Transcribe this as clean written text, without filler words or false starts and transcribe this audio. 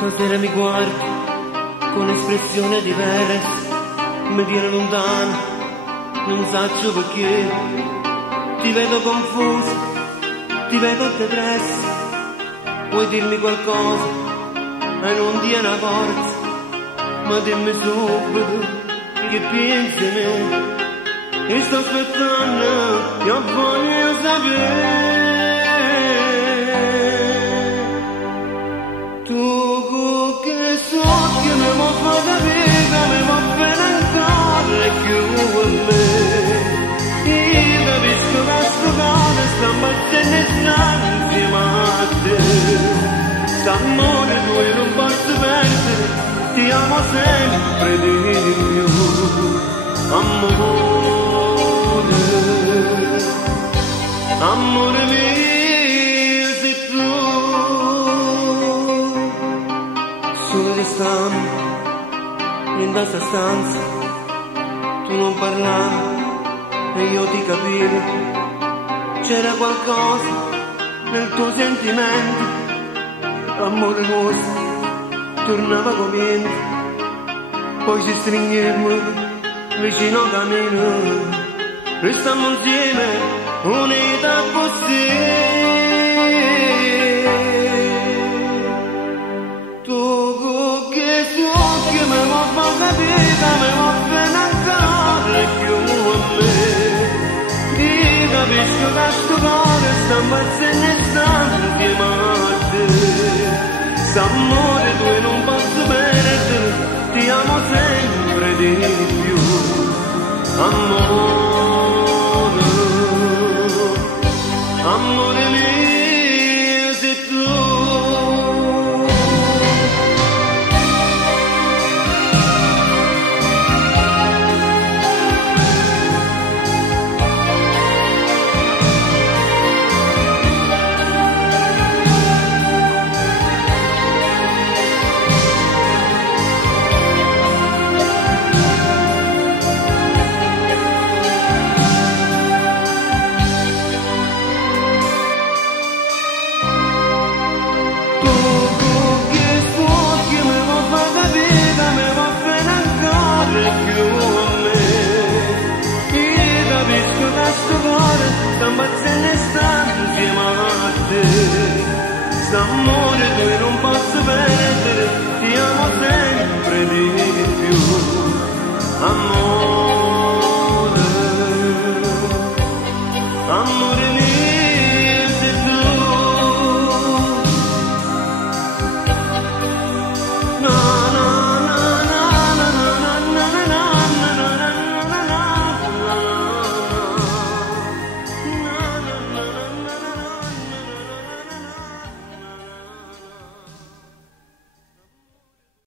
Stasera mi guardi con espressione diversa, mi viene lontano, non so perché. Ti vedo confuso, ti vedo depresso. Vuoi dirmi qualcosa e non tiene la forza, ma dimmi subito che pensi a me. E sto aspettando, io voglio sapere. Tu che so che mi vuoi fare capire, mi va bene ancora più a me. Io capisco che sto cuore sta battendo insieme a te. S'amore tu non posso perdere, ti amo sempre di più. Amore, amore mio, sei tu. Solo che stiamo in questa stanza, tu non parlavi e io ti capivo. C'era qualcosa nel tuo sentimento, amore nostro tornava come poi ci stringemmo vicino al cammino, restammo insieme unita così. Tu che so che mi vuoi far capire, mi vuoi bene ancora più a me. Io capisco che sto cuore sta impazzendo e sta insieme a te. S'amore tu non posso perdere, ti amo sempre di più. Amore, amore mio, sei tu. Questo cuore sta impazzendo e sta insieme a te. S'amore tu non posso perdere, ti amo sempre di più. Amore.